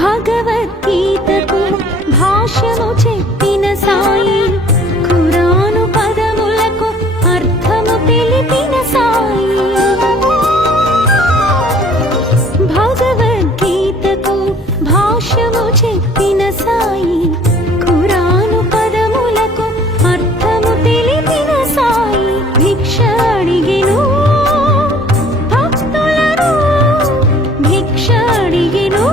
భగవద్గీతకు భాష్యము చెప్పిన సాయి, ఖురాను పదములకు అర్థము తెలిపిన సాయి. భగవద్గీతకు భాష్యము చెప్పిన సాయి, ఖురాను పదములకు అర్థము తెలిపిన సాయి. భిక్ష అడిగెను భక్తులను, భిక్ష అడిగెను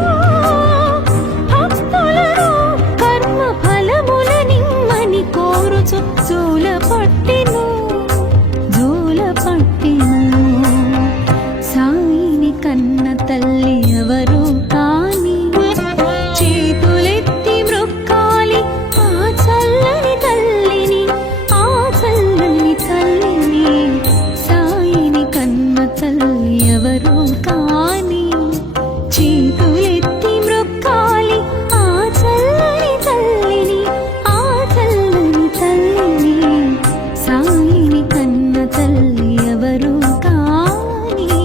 భక్తులను, కర్మ ఫలముల నిమ్మని కోరుచు జూల పట్టెను, జూల పట్టెను. సాయిని కన్న తల్లి ఎవరు కాని, చేతులెత్తి మ్రొక్కాలి ఆ చల్లని తల్లిని, ఆ చల్లని తల్లిని. సాయిని కన్న తల్లి ఎవరు కాని, చేతులెత్తి మ్రొక్కాలి ఆ చల్లని తల్లిని, ఆ చల్లని తల్లిని. సాయిని కన్న తల్లి ఎవరు కాని.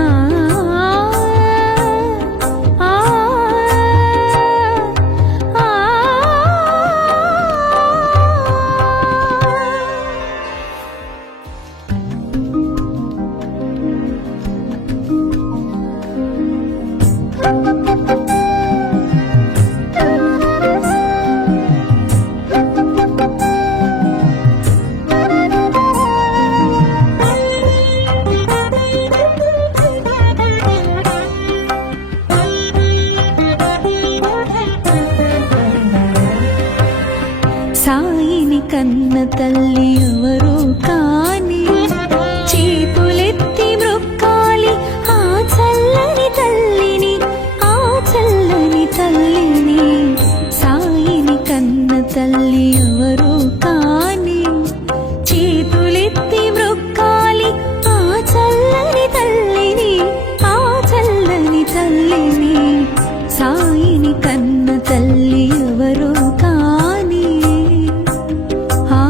ఆ ఆ ఆ సాయిని కన్న తల్లి ఎవరు కాని, చేతులెత్తి మ్రొక్కాలి ఆ చల్లని తల్లిని, ఆ చల్లని తల్లిని. సాయిని కన్న తల్లి ఎవరు కాని, చేతులెత్తి మ్రొక్కాలి ఆ చల్లని తల్లిని, ఆ చల్లని తల్లిని. సాయిని కన్న తల్లి ఎవరు కాని. ఆ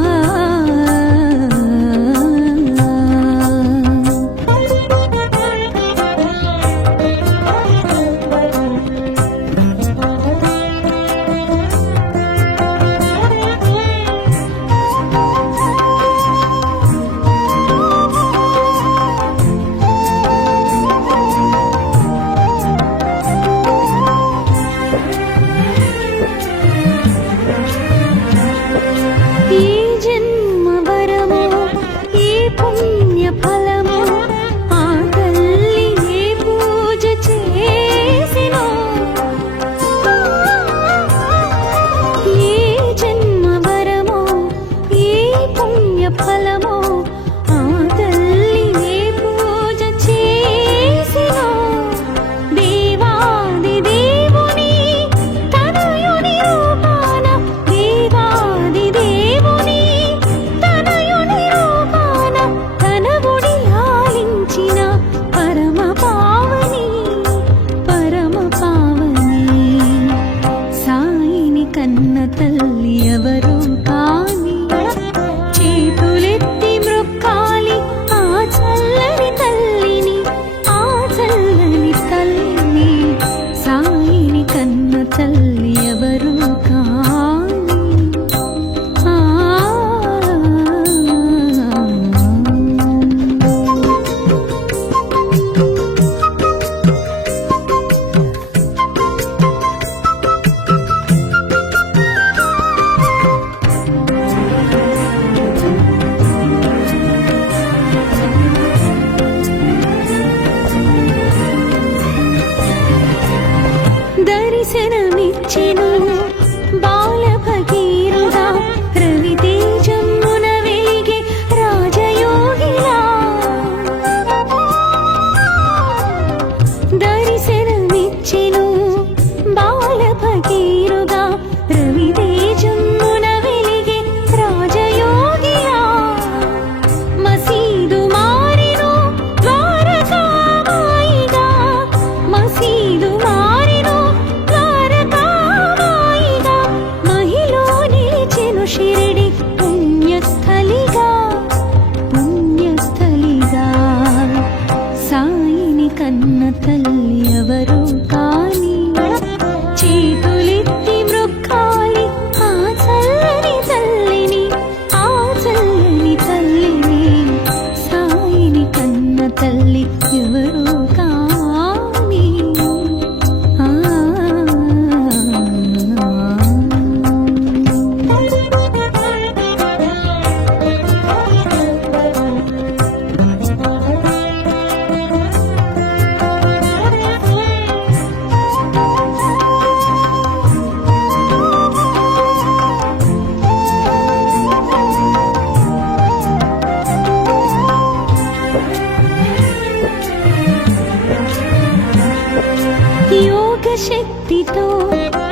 యోగ శక్తితో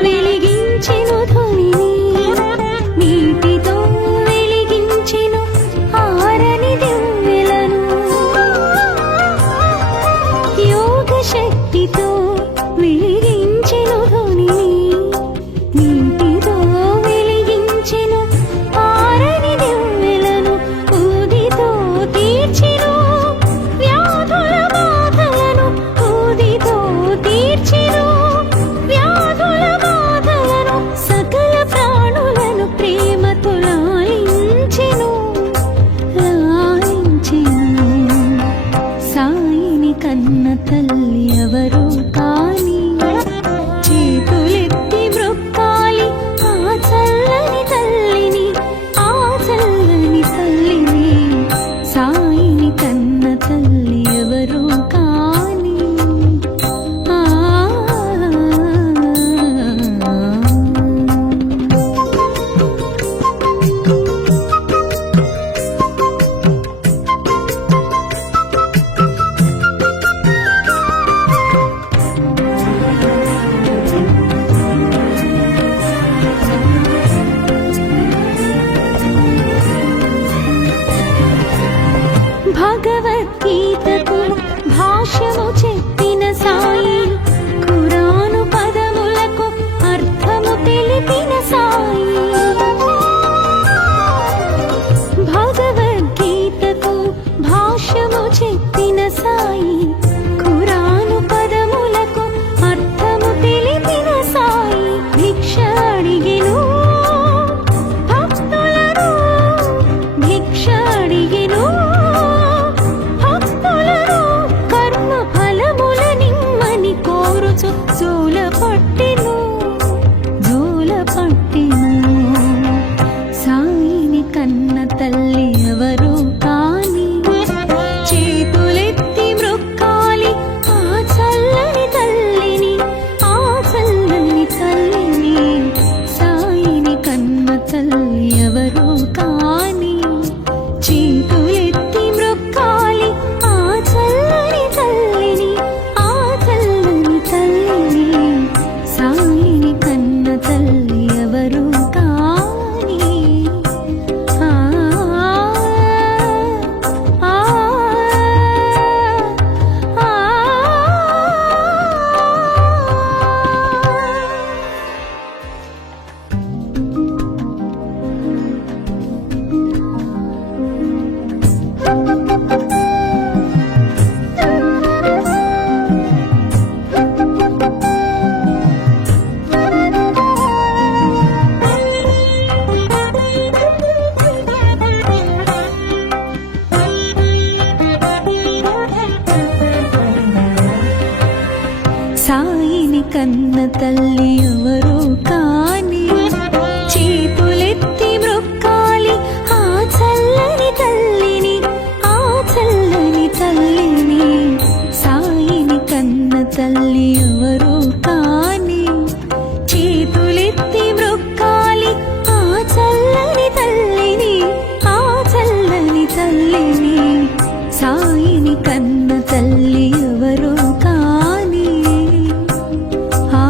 వెలిగించెను ధ్వనిని, నీటితో వెలిగించెను ఆరని దివ్వెలను. యోగ శక్తితో వెలిగించెను ధ్వనిని, నీటితో వెలిగించెను ఆరని దివ్వెలను. ఊదితో తీర్చెను వ్యాధుల బాధలను, ఊదితో తీర్చెను వ్యాధుల బాధలను. సకల ప్రాణులను ప్రేమతో లాలించెను, లాలించెను. సాయిని కన్న తల్లి ఎవరో కాని, చేతులెత్తి మ్రొక్కాలి ఆ చల్లని తల్లిని, ఆ చల్లని తల్లిని. సాయిని కన్న తల్లి ఎవరో కాని. ఆ భగవద్గీతకు భాష్యము చెప్పిన సాయి, ఖురాను పదములకు అర్థము తెలిపిన సాయి. భగవద్గీతకు భాష్యము చెప్పిన సాయి, ఖురాను పదములకు అర్థము తెలిపిన సాయి. భిక్ష అడిగెను భక్తులను, భిక్ష అడిగెను భక్తులను. కర్మ ఫలముల నిమ్మని కోరుచు జోల పట్టెను, జోల పట్టెను. సాయిని కన్న తల్లి ఎవరో కాని, చేతులెత్తి మ్రొక్కాలి ఆ చల్లని తల్లిని, ఆ చల్లని తల్లిని. సాయిని కన్న తల్లి ఎవరో కాని, చేతులెత్తి మ్రొక్కాలి ఆ చల్లని తల్లిని, ఆ చల్లని తల్లిని. సాయిని కన్న తల్లి ఎవరో కాని. ఆ ఆ ఆ సాయిని కన్న తల్లి ఎవరో కాని, చేతులెత్తి మ్రొక్కాలి ఆ చల్లని తల్లిని, ఆ చల్లని తల్లిని. సాయిని కన్న తల్లి ఎవరో కాని, చేతులెత్తి మ్రొక్కాలి ఆ చల్లని తల్లిని, ఆ చల్లని తల్లిని. సాయిని కన్న తల్లి ఎవరో కాని. ఆ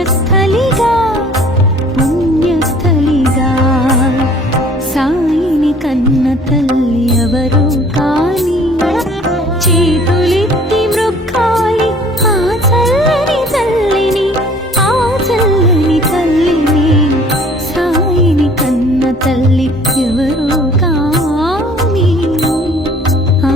పుణ్యస్థలిగా పుణ్యస్థలిగా సాయిని కన్న తల్లి ఎవరు కాని చేతులెత్తి మ్రొక్కాలి ఆ చల్లని తల్లిని ఆ చల్లని తల్లిని సాయిని కన్న తల్లి ఎవరు కాని ఆ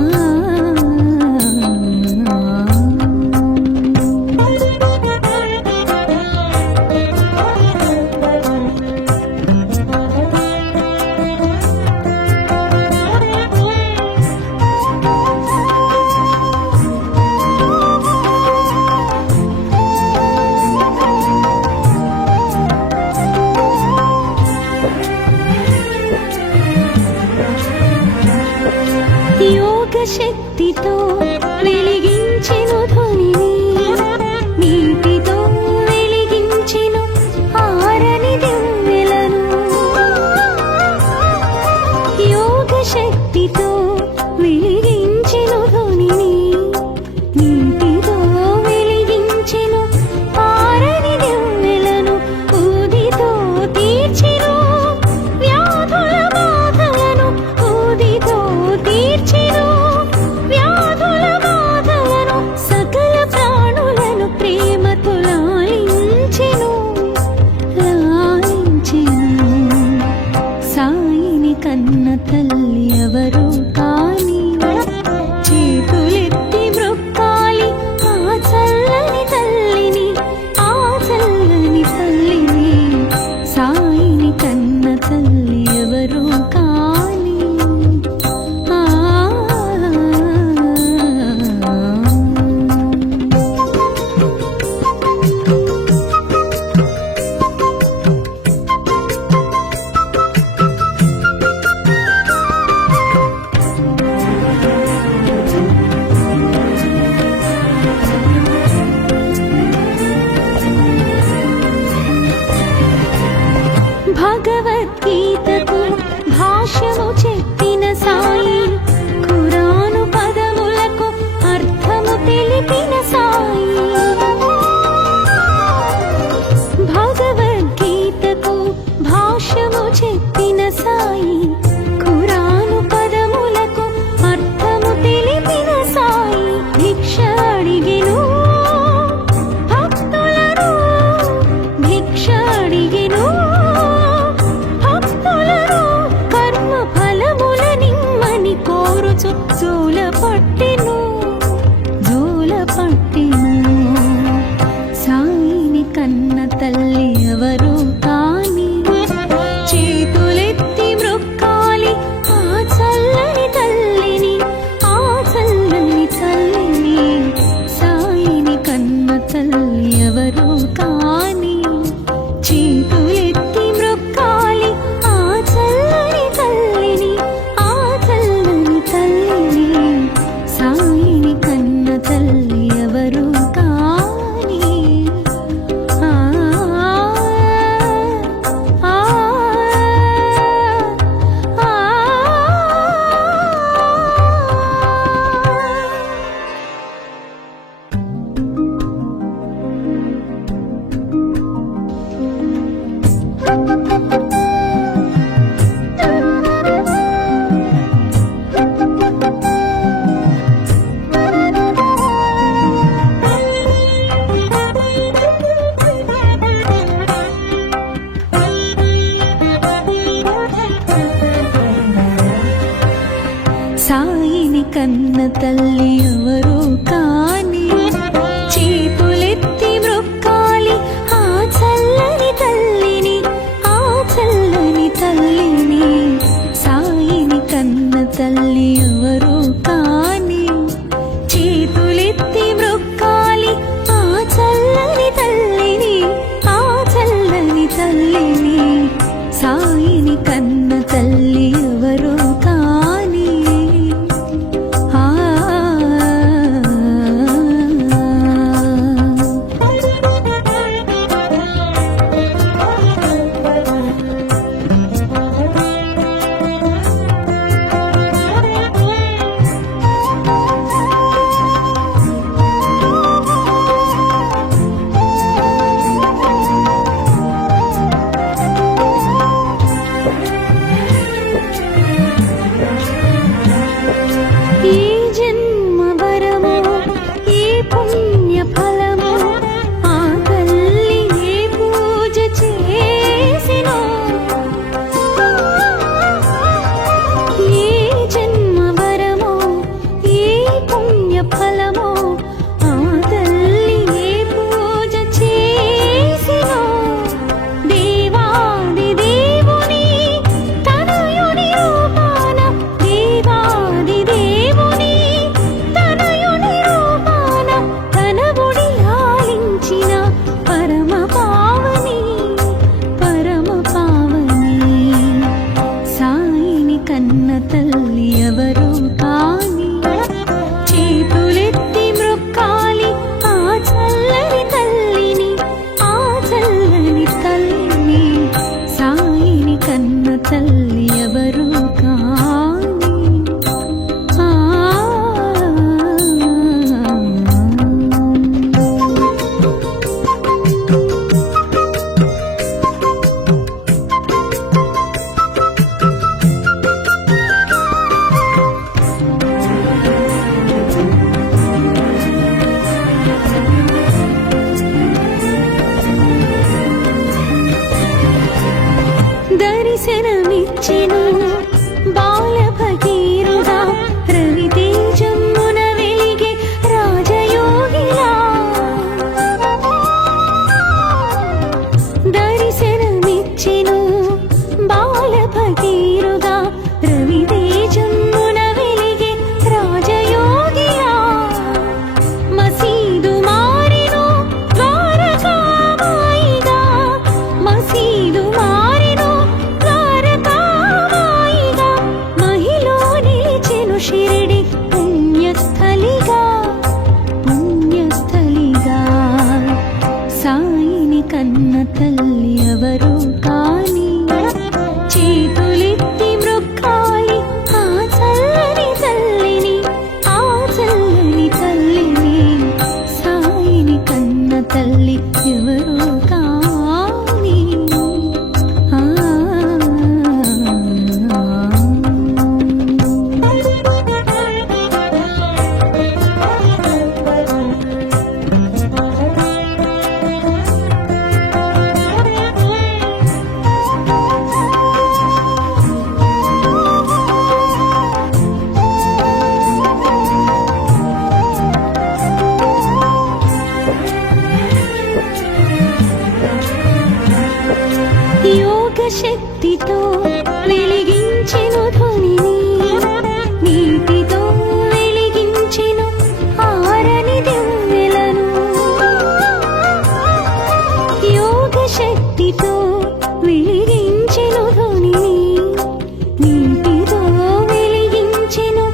కన్న తల్లి ఎవరు కాని చేతులెత్తి మ్రొక్కాలి ఆ చల్లని తల్లిని, ఆ చల్లని తల్లిని. సాయిని కన్న తల్లి ఎవరు కాని యోగ శక్తితో వెలిగించెను ధ్వనిని, నీటితో వెలిగించెను ఆరని దివ్వెలను. యోగ శక్తితో వెలిగించెను ధ్వనిని, నీటితో వెలిగించెను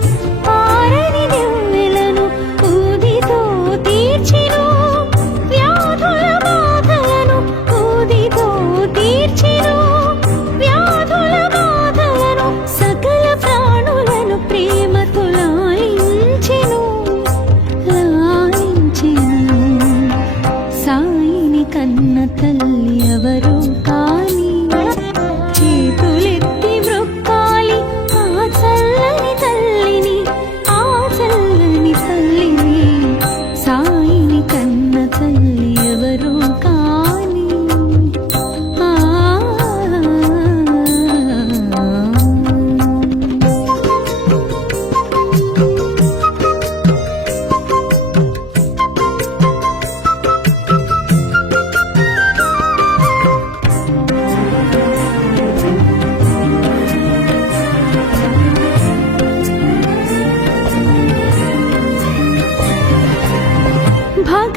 ఆరని దివ్వెలను. ఊదితో తీర్చెను వ్యాధుల బాధలను, ఊదితో తీర్చెను వ్యాధుల బాధలను. సకల ప్రాణులను ప్రేమతో లాలించెను, లాలించెను. సాయిని కన్న తల్లి ఎవరు కాని చేతులెత్తి మ్రొక్కాలి ఆ చల్లని తల్లిని, ఆ చల్లని తల్లిని. సాయిని కన్న తల్లి ఎవరు కాని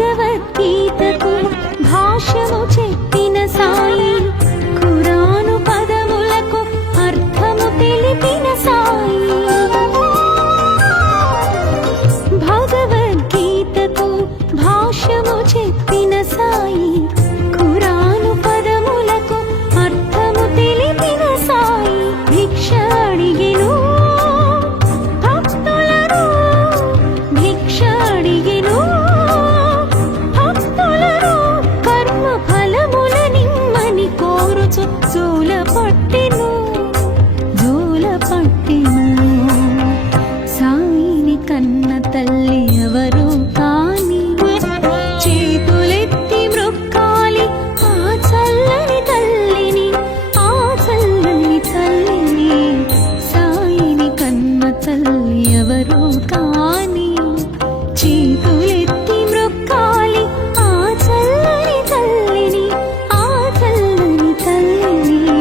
భగవద్గీతకు భాష్యము చెప్పిన సాయి, ఖురాను పదములకు అర్థము తెలిపిన సాయి. భగవద్గీతకు భాష్యము చెప్పిన సాయి, ఖురాను పదములకు అర్థము తెలిపిన సాయి. భిక్ష అడిగెను భక్తులను, భిక్ష అడిగెను భక్తులను. కర్మ ఫలముల నిమ్మని కోరుచు జోల పట్టెను, జోల పట్టెను. సాయిని కన్న తల్లి ఎవరు కాని చేతులెత్తి మ్రొక్కాలి ఆ చల్లని తల్లిని, ఆ చల్లని తల్లిని. సాయిని కన్న తల్లి ఎవరు కాని చేతులెత్తి మ్రొక్కాలి ఆ చల్లని తల్లిని, ఆ చల్లని తల్లిని.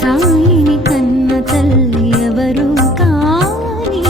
సాయిని కన్న తల్లి ఎవరు కాని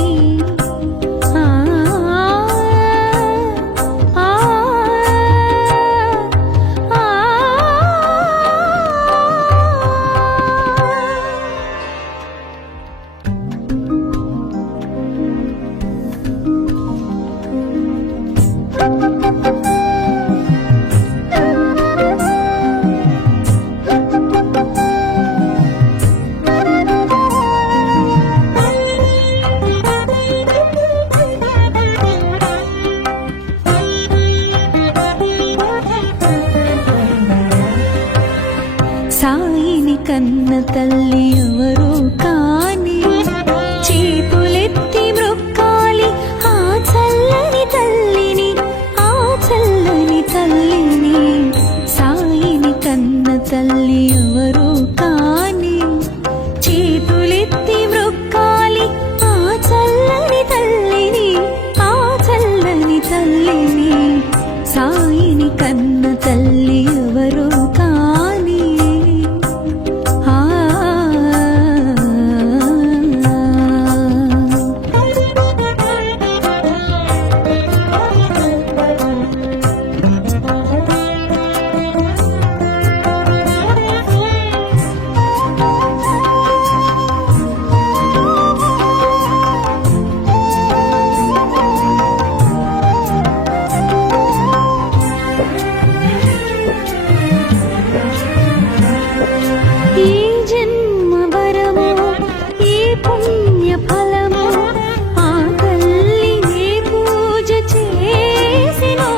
సాయిని కన్న తల్లి ఎవరు కాని చేతులెత్తి మ్రొక్కాలి ఆ చల్లని తల్లిని, ఆ చల్లని తల్లిని. సాయిని కన్న తల్లి ఎవరు కాని చేతులెత్తి మ్రొక్కాలి ఆ చల్లని తల్లిని, ఆ చల్లని తల్లిని. సాయిని కన్న తల్లి ఎవరు కాని ఈ జన్మ వరము ఈ పుణ్య ఫలము ఆ తల్లినే పూజ చేసినో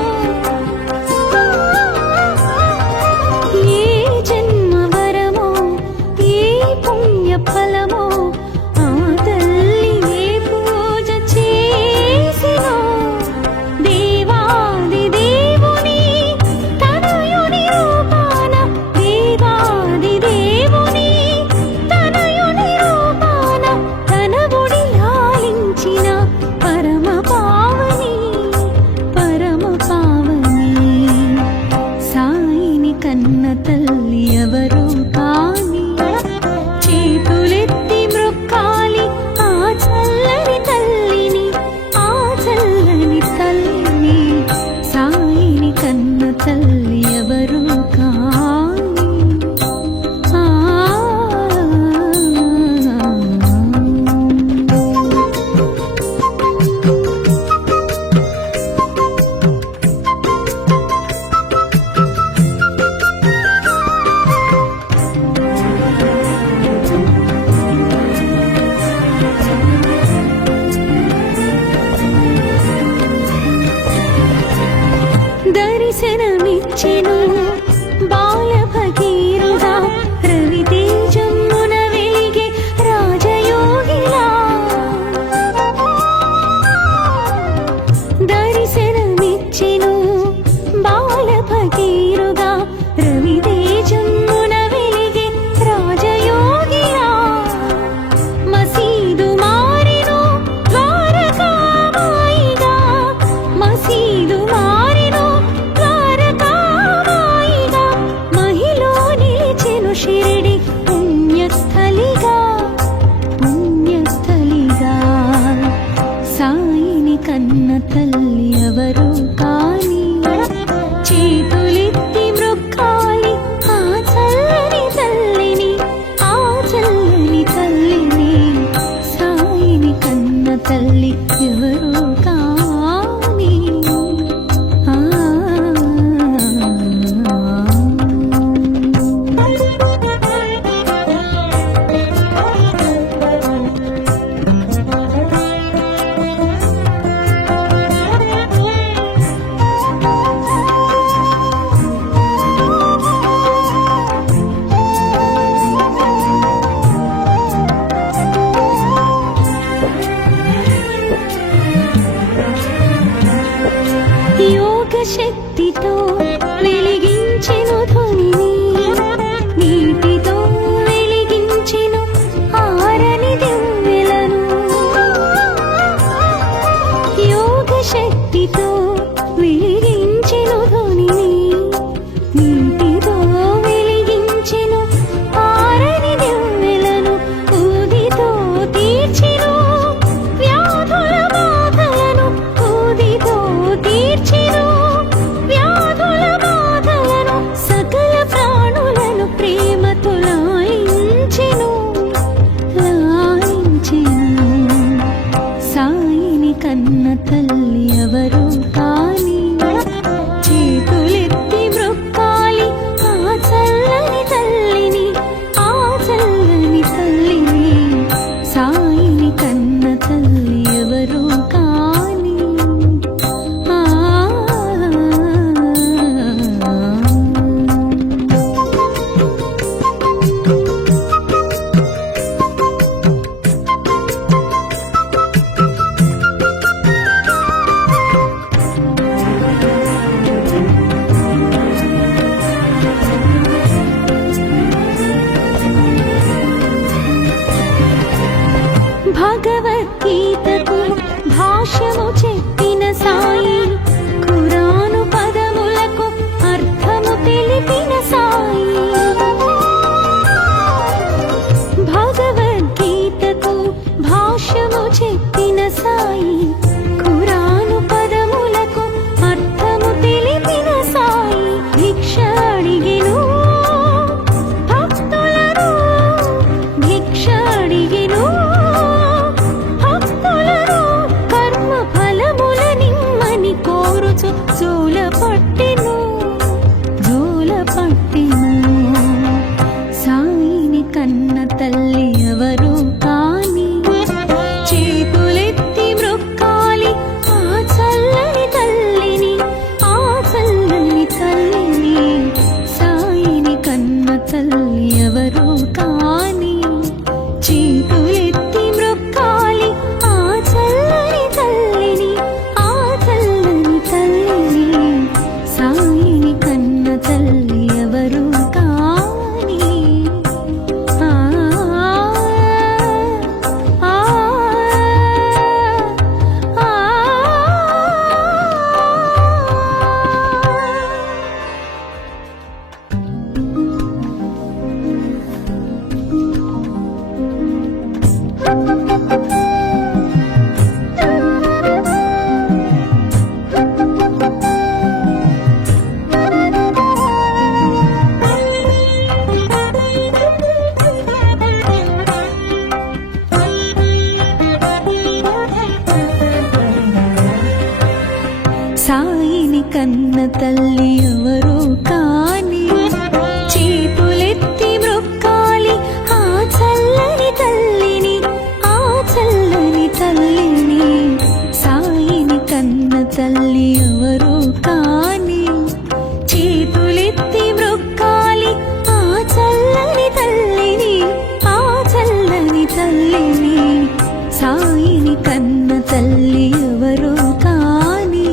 ఈ జన్మ వరము ఈ పుణ్య ఫలము ఆ తల్లినే పూజ చేసినో దేవాది దేవుని తనయుని రూపాన దేవాది దేవుని తనయుని రూపాన తన గుడి లాలించిన పరమ పావని సాయిని కన్న తల్లి ఎవరు కాని చేతులెత్తి మ్రొక్కాలి ఆ చల్లని తల్లిని ఆ చల్లని తల్లిని సాయిని కన్న తల్లి ఎవరు కాని ఆ తల్లి ఎవరు కాని చేతులెత్తి మ్రొక్కాలి ఆ చల్లని తల్లిని, ఆ చల్లని తల్లిని. సాయిని కన్న తల్లి ఎవరు కాని చేతులెత్తి మ్రొక్కాలి ఆ చల్లని తల్లిని, ఆ చల్లని తల్లిని. సాయిని కన్న తల్లి ఎవరు కాని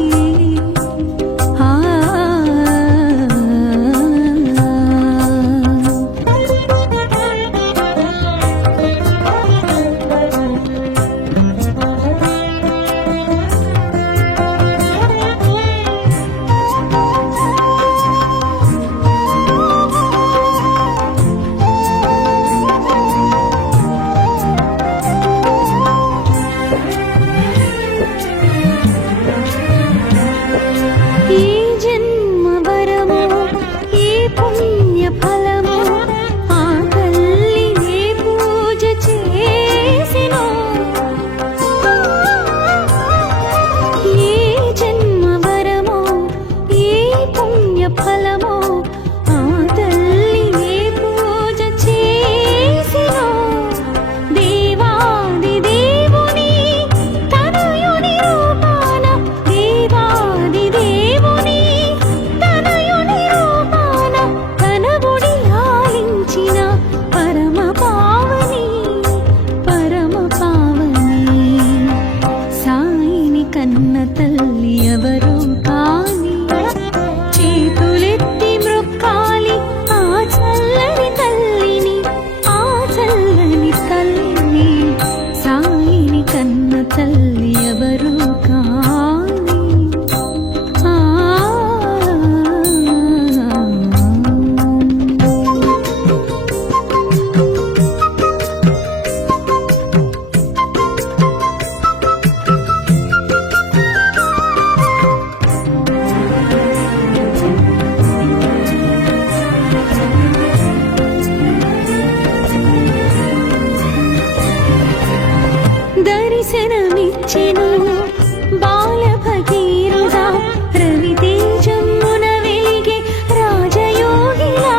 కన్న తల్లి ఎవరు కాని చేతులెత్తి మ్రొక్కాలి ఆ చల్లని తల్లిని, ఆ చల్లని తల్లిని. సాయిని కన్న తల్లి ఎవరు కాని దర్శనమిచ్చెను బాల భగీరథుడా, రవితేజమున వెలిగే రాజయోగిలా.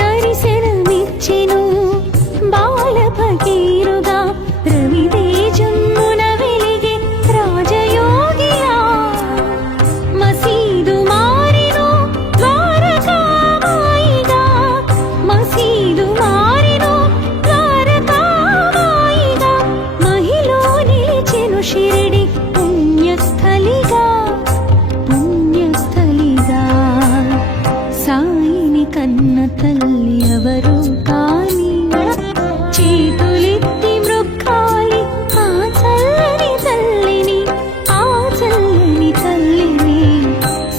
దర్శనమిచ్చెను బాల భగీరథుడా, రవితేజమున వెలిగే రాజయోగిలా. మసీదు మారెను ద్వారకామాయిగా, మసీదు మారెను ద్వారకామాయిగా. మహిలో నిలిచెను షిరిడి పుణ్యస్థలిగా, పుణ్యస్థలిగా. సాయిని కన్న తల్లి ఎవరు కాని చేతులెత్తి మ్రొక్కాలి ఆ చల్లని తల్లిని, ఆ చల్లని తల్లిని.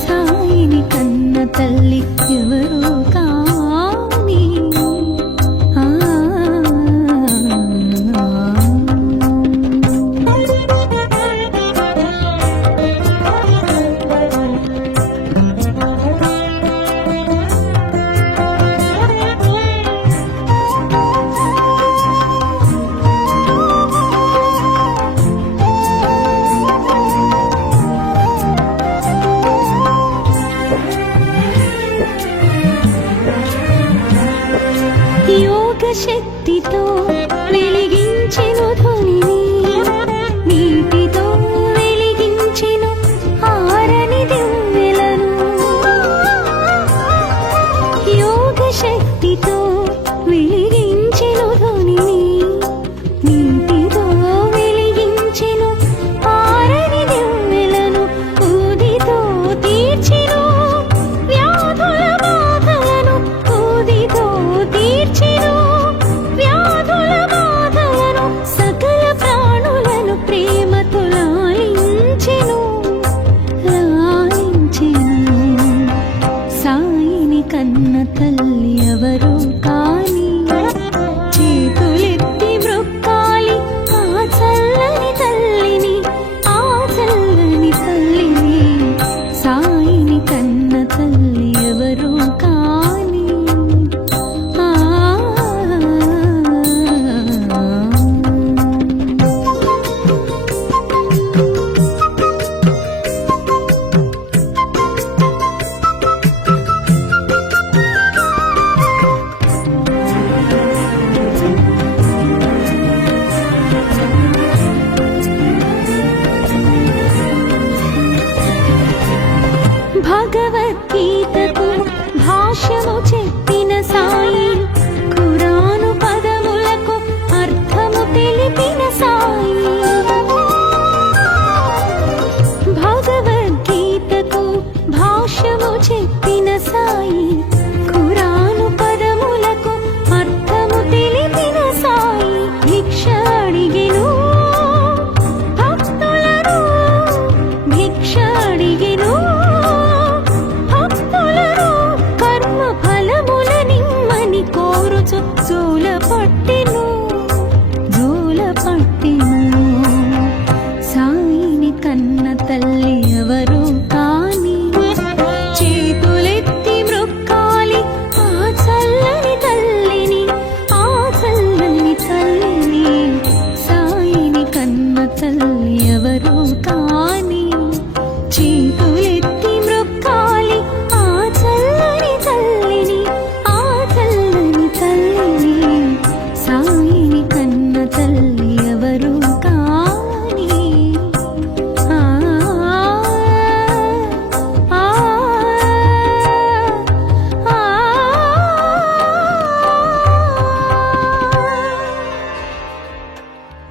సాయిని కన్న తల్లి ఎవరు కాని యోగ శక్తితో వెలిగించెను ధ్వనిని, నీటితో వెలిగించెను ఆరని దివ్వెలను. యోగ శక్తితో వెలిగించెను ధ్వనిని, నీటితో వెలిగించెను ఆరని దివ్వెలను. ఊదితో తీర్చెను వ్యాధుల బాధలను, ఊదితో తీర్చెను భగవద్గీతకు భాష్యము చెప్పిన సాయి, ఖురాను పదములకు అర్థము తెలిపిన సాయి. భగవద్గీతకు భాష్యము చెప్పిన సాయి,